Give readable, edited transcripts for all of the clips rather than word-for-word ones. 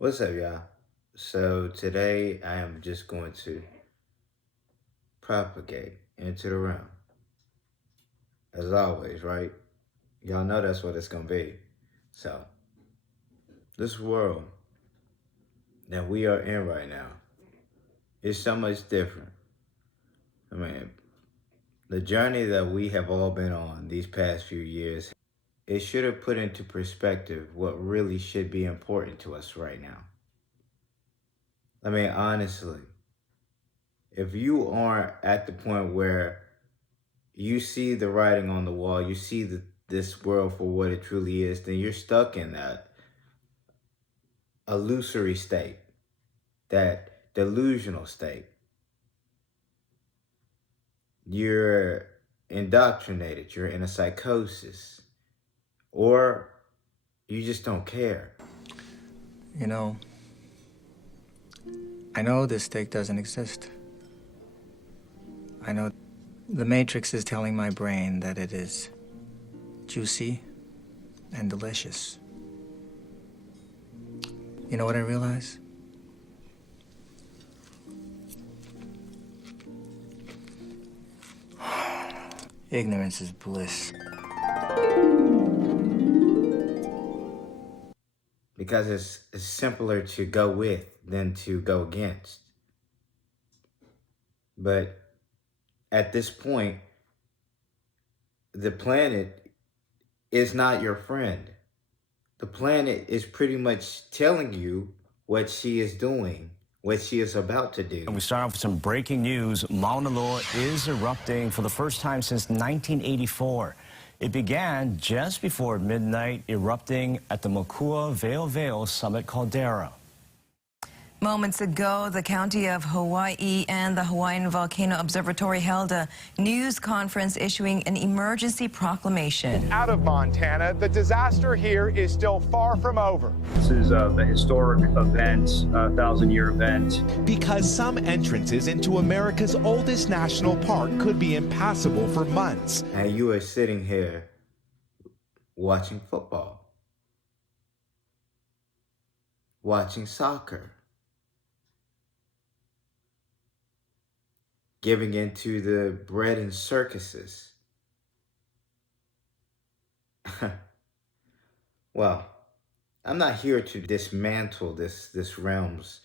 What's up, y'all? So today I am just going to propagate into the realm. As always, right? Y'all know that's what it's gonna be. So, this world that we are in right now is so much different. I mean, the journey that we have all been on these past few years, it should have put into perspective what really should be important to us right now. I mean, honestly, if you aren't at the point where you see the writing on the wall, you see this world for what it truly is, then you're stuck in that illusory state, that delusional state. You're indoctrinated, you're in a psychosis, or you just don't care. You know, I know this steak doesn't exist. I know the Matrix is telling my brain that it is juicy and delicious. You know what I realize? Ignorance is bliss. Because it's simpler to go with than to go against. But at this point, the planet is not your friend. The planet is pretty much telling you what she is doing, what she is about to do. And we start off with some breaking news. Mauna Loa is erupting for the first time since 1984. It began just before midnight, erupting at the Makua Ve'oveo Summit Caldera. Moments ago, the County of Hawaii and the Hawaiian Volcano Observatory held a news conference issuing an emergency proclamation. Out of Montana, the disaster here is still far from over. This is a historic event, a 1,000-year event. Because some entrances into America's oldest national park could be impassable for months. And you are sitting here watching football, watching soccer, giving into the bread and circuses. Well, I'm not here to dismantle this realm's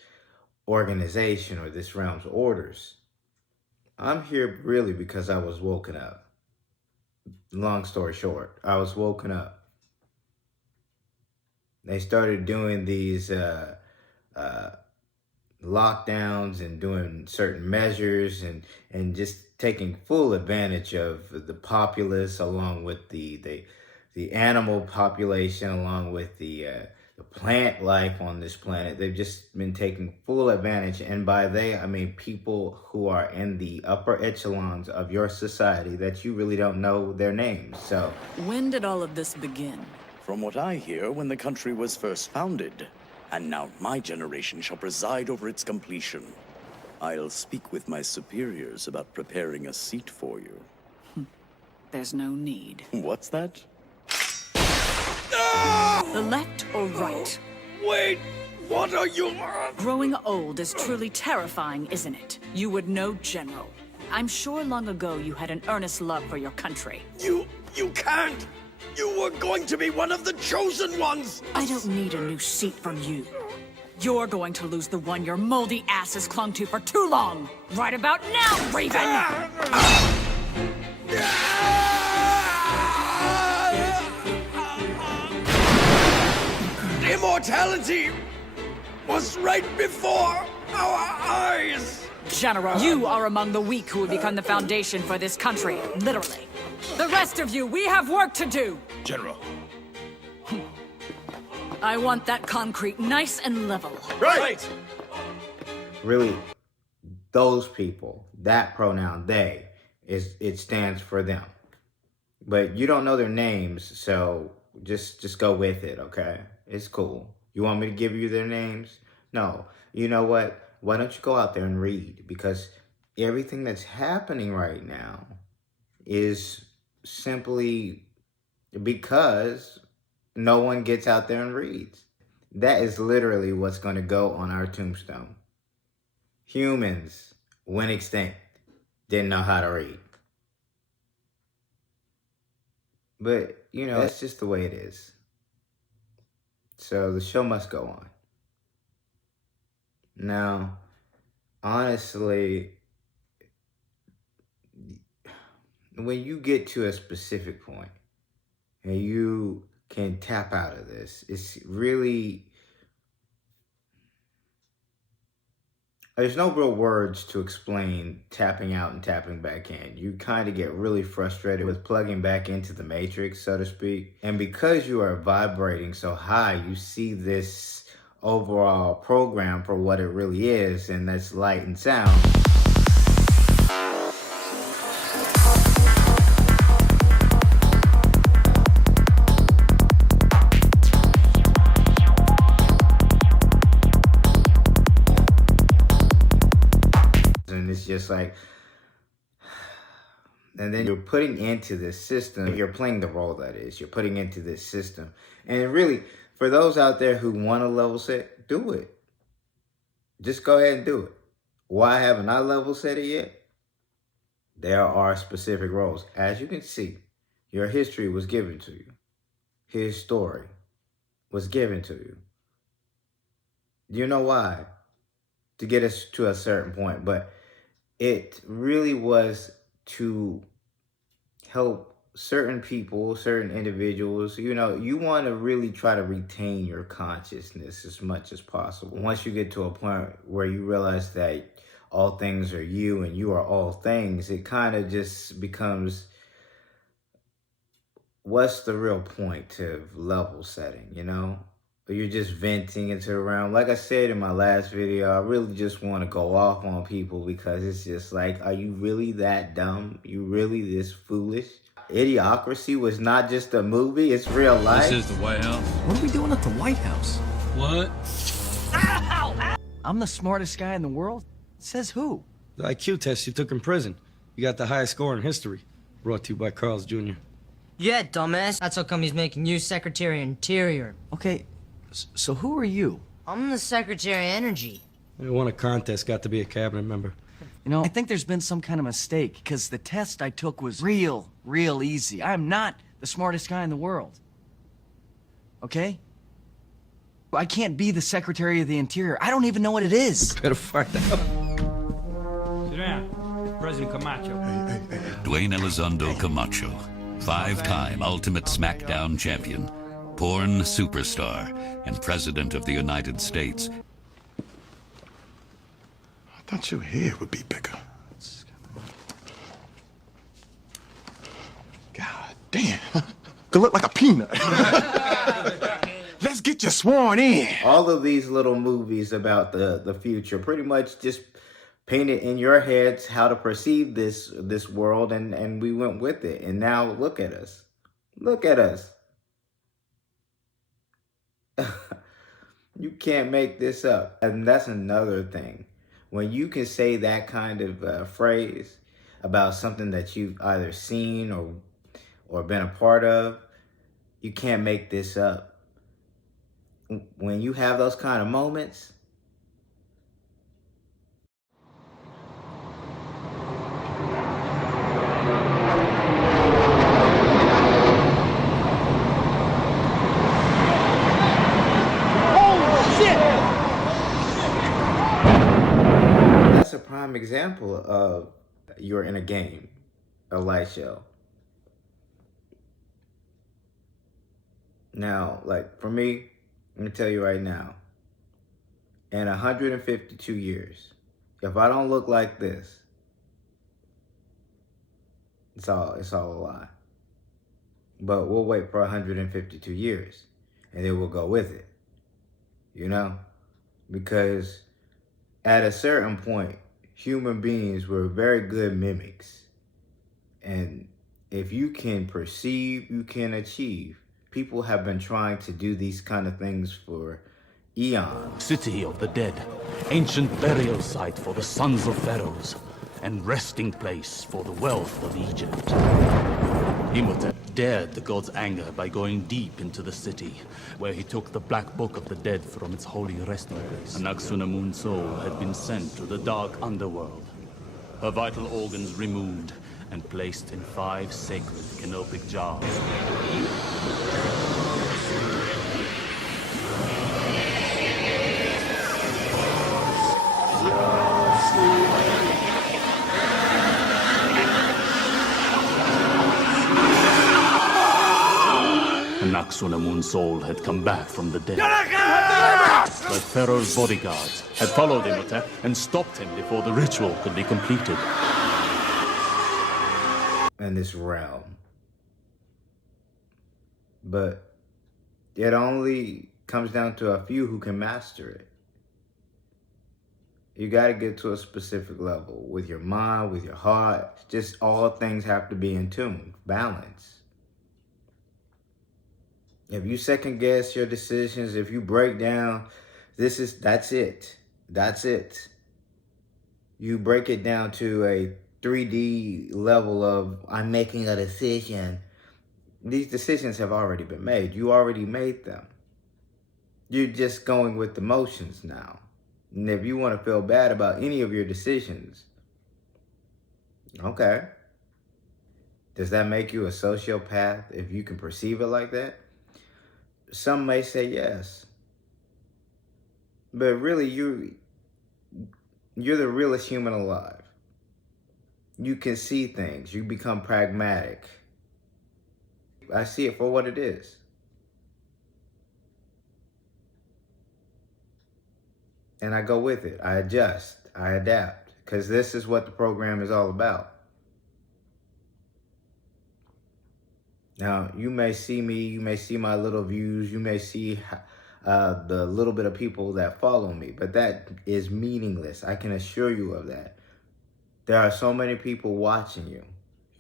organization or this realm's orders. I'm here really because I was woken up. Long story short, I was woken up. They started doing these lockdowns and doing certain measures and just taking full advantage of the populace, along with the animal population, along with the plant life on this planet. They've just been taking full advantage, and by they I mean people who are in the upper echelons of your society that you really don't know their names. So when did all of this begin? From what I hear, when the country was first founded. And now my generation shall preside over its completion. I'll speak with my superiors about preparing a seat for you. There's no need. What's that? The left or right? Wait! What are you... Growing old is truly terrifying, isn't it? You would know, General. I'm sure long ago you had an earnest love for your country. You can't! You were going to be one of the chosen ones! I don't need a new seat from you. You're going to lose the one your moldy ass has clung to for too long. Right about now, Raven! Immortality was right before our eyes! General, you are among the weak who will become the foundation for this country, literally. The rest of you, we have work to do! General. I want that concrete nice and level. Right! really, those people, that pronoun, they, it stands for them. But you don't know their names, so just go with it, okay? It's cool. You want me to give you their names? No. You know what? Why don't you go out there and read? Because everything that's happening right now is simply because no one gets out there and reads. That is literally what's going to go on our tombstone. Humans went extinct, didn't know how to read. But, you know, that's just the way it is. So the show must go on. Now, honestly, when you get to a specific point and you can tap out of this, it's really, there's no real words to explain tapping out and tapping back in. You kind of get really frustrated with plugging back into the matrix, so to speak. And because you are vibrating so high, you see this overall program for what it really is, and that's light and sound. And it's just like, and then you're putting into this system, you're playing the role that is, you're putting into this system. And really, for those out there who want to level set, do it. Just go ahead and do it. Why haven't I level set it yet? There are specific roles. As you can see, your history was given to you. His story was given to you. You know why? To get us to a certain point, but it really was to help certain people, certain individuals. You know, you want to really try to retain your consciousness as much as possible. Once you get to a point where you realize that all things are you and you are all things, it kind of just becomes, what's the real point of level setting, you know? Or you're just venting into the realm. Like I said in my last video, I really just want to go off on people because it's just like, are you really that dumb? You really this foolish? Idiocracy was not just a movie, it's real life. This is the White House. What are we doing at the White House? What? I'm the smartest guy in the world? Says who? The IQ test you took in prison. You got the highest score in history. Brought to you by Carl's Jr. Yeah, dumbass. That's how come he's making you Secretary of Interior. Okay, so who are you? I'm the Secretary of Energy. You won a contest, got to be a cabinet member. You know, I think there's been some kind of mistake, because the test I took was real easy. I'm not the smartest guy in the world. Okay? I can't be the Secretary of the Interior. I don't even know what it is. Better find out. Sit down. President Camacho. Dwayne Elizondo Camacho, 5-time Ultimate SmackDown champion, porn superstar, and President of the United States. I thought your head would be bigger. God damn. Could look like a peanut. Let's get you sworn in. All of these little movies about the future pretty much just painted in your heads how to perceive this world, and we went with it. And now look at us. Look at us. You can't make this up. And that's another thing. When you can say that kind of phrase about something that you've either seen or been a part of, you can't make this up. When you have those kind of moments, that's a prime example of you're in a game, a light show. Now, like for me, let me tell you right now, in 152 years, if I don't look like this, it's all a lie. But we'll wait for 152 years and then we'll go with it, you know? Because at a certain point, human beings were very good mimics. And if you can perceive, you can achieve. People have been trying to do these kind of things for eons. City of the dead, ancient burial site for the sons of pharaohs, and resting place for the wealth of Egypt. Imhotep, dared the god's anger by going deep into the city, where he took the black book of the dead from its holy resting place. Anaxunamun's soul had been sent to the dark underworld, her vital organs removed and placed in 5 sacred canopic jars. Anaxunamun's soul had come back from the dead. But Pharaoh's bodyguards had followed Imhotep and stopped him before the ritual could be completed. In this realm. But it only comes down to a few who can master it. You got to get to a specific level with your mind, with your heart. Just all things have to be in tune, balance. If you second guess your decisions, if you break down, that's it. That's it. You break it down to a 3D level of, I'm making a decision. These decisions have already been made. You already made them. You're just going with the motions now. And if you want to feel bad about any of your decisions, okay. Does that make you a sociopath if you can perceive it like that? Some may say yes. But really, you're the realest human alive. You can see things. You become pragmatic. I see it for what it is. And I go with it. I adjust. I adapt. Because this is what the program is all about. Now, you may see me. You may see my little views. You may see the little bit of people that follow me. But that is meaningless. I can assure you of that. There are so many people watching you.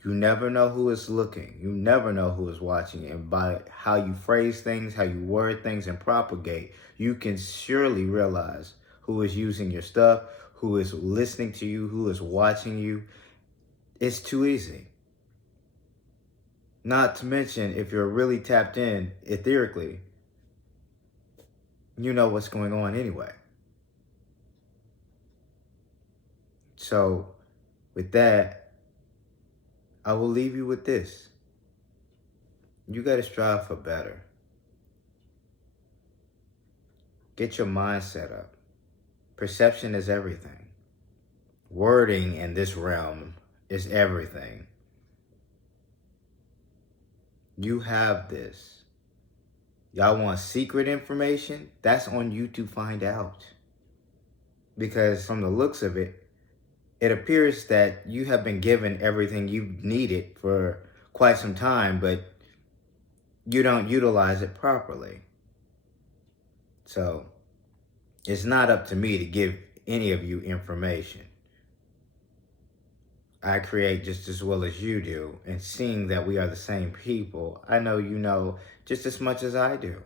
You never know who is looking. You never know who is watching. And by how you phrase things, how you word things and propagate, you can surely realize who is using your stuff, who is listening to you, who is watching you. It's too easy. Not to mention, if you're really tapped in etherically, you know what's going on anyway. So, with that, I will leave you with this. You got to strive for better. Get your mind set up. Perception is everything. Wording in this realm is everything. You have this. Y'all want secret information? That's on you to find out. Because from the looks of it, it appears that you have been given everything you've needed for quite some time, but you don't utilize it properly. So, it's not up to me to give any of you information. I create just as well as you do, and seeing that we are the same people, I know you know just as much as I do.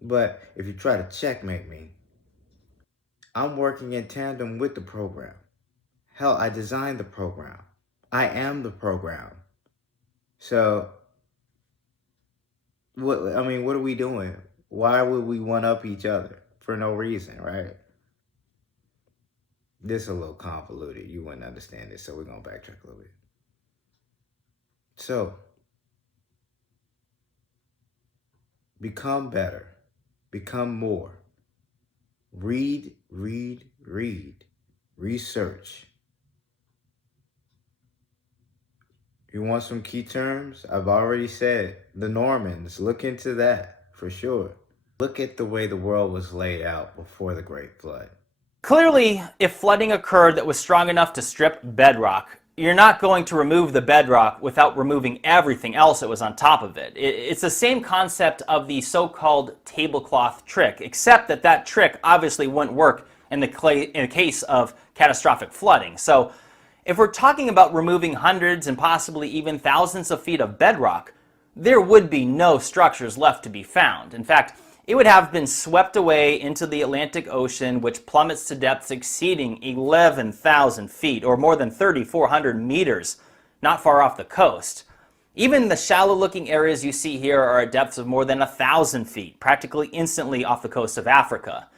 But if you try to checkmate me, I'm working in tandem with the program. Hell, I designed the program. I am the program. So, what are we doing? Why would we one-up each other? For no reason, right? This is a little convoluted. You wouldn't understand this, so we're going to backtrack a little bit. So, become better. Become more. Read, read, read. Research. You want some key terms? I've already said the Normans. Look into that for sure. Look at the way the world was laid out before the Great Flood. Clearly, if flooding occurred that was strong enough to strip bedrock, you're not going to remove the bedrock without removing everything else that was on top of it. It's the same concept of the so-called tablecloth trick, except that that trick obviously wouldn't work in the case of catastrophic flooding. So if we're talking about removing hundreds and possibly even thousands of feet of bedrock, there would be no structures left to be found. In fact, it would have been swept away into the Atlantic Ocean, which plummets to depths exceeding 11,000 feet, or more than 3,400 meters, not far off the coast. Even the shallow-looking areas you see here are at depths of more than 1,000 feet, practically instantly off the coast of Africa.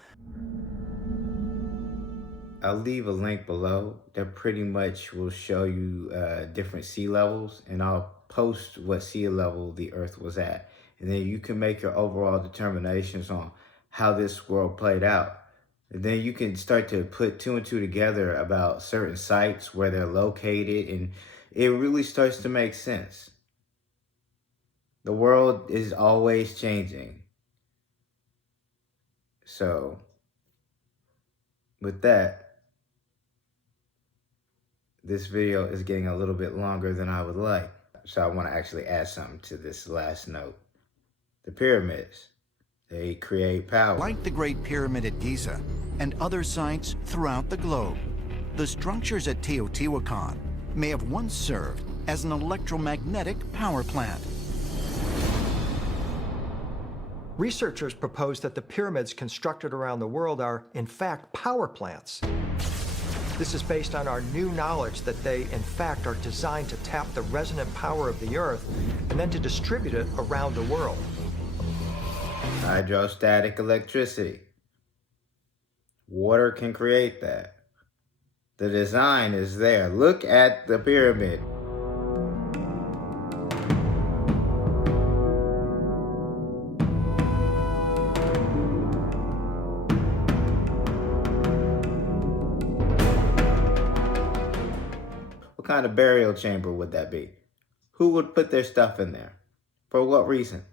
I'll leave a link below that pretty much will show you different sea levels, and I'll post what sea level the Earth was at. And then you can make your overall determinations on how this world played out. And then you can start to put two and two together about certain sites, where they're located, and it really starts to make sense. The world is always changing. So, with that, this video is getting a little bit longer than I would like. So I want to actually add something to this last note. The pyramids, they create power. Like the Great Pyramid at Giza and other sites throughout the globe, the structures at Teotihuacan may have once served as an electromagnetic power plant. Researchers propose that the pyramids constructed around the world are, in fact, power plants. This is based on our new knowledge that they, in fact, are designed to tap the resonant power of the Earth and then to distribute it around the world. Hydrostatic electricity. Water can create that. The design is there. Look at the pyramid. What kind of burial chamber would that be? Who would put their stuff in there? For what reason?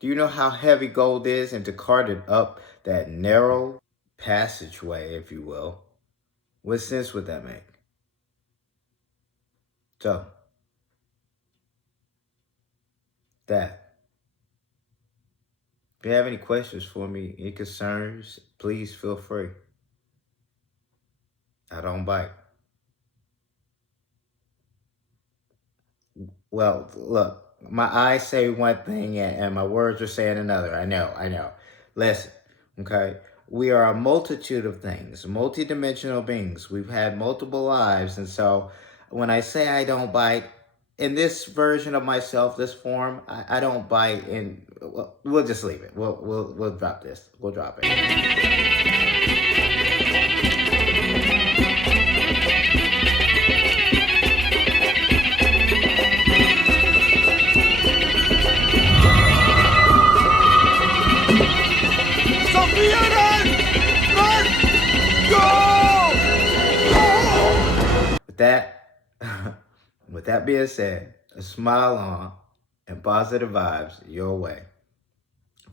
Do you know how heavy gold is, and to cart it up that narrow passageway, if you will? What sense would that make? So, that. If you have any questions for me, any concerns, please feel free. I don't bite. Well, look, my eyes say one thing and my words are saying another. I know. Listen, okay? We are a multitude of things, multidimensional beings. We've had multiple lives, and so when I say I don't bite, in this version of myself, this form, I don't bite, and we'll just leave it. We'll drop this. We'll drop it. With that being said, a smile on and positive vibes your way.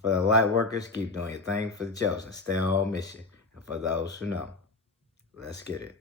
For the light workers, keep doing your thing for the chosen. Stay on mission. And for those who know, let's get it.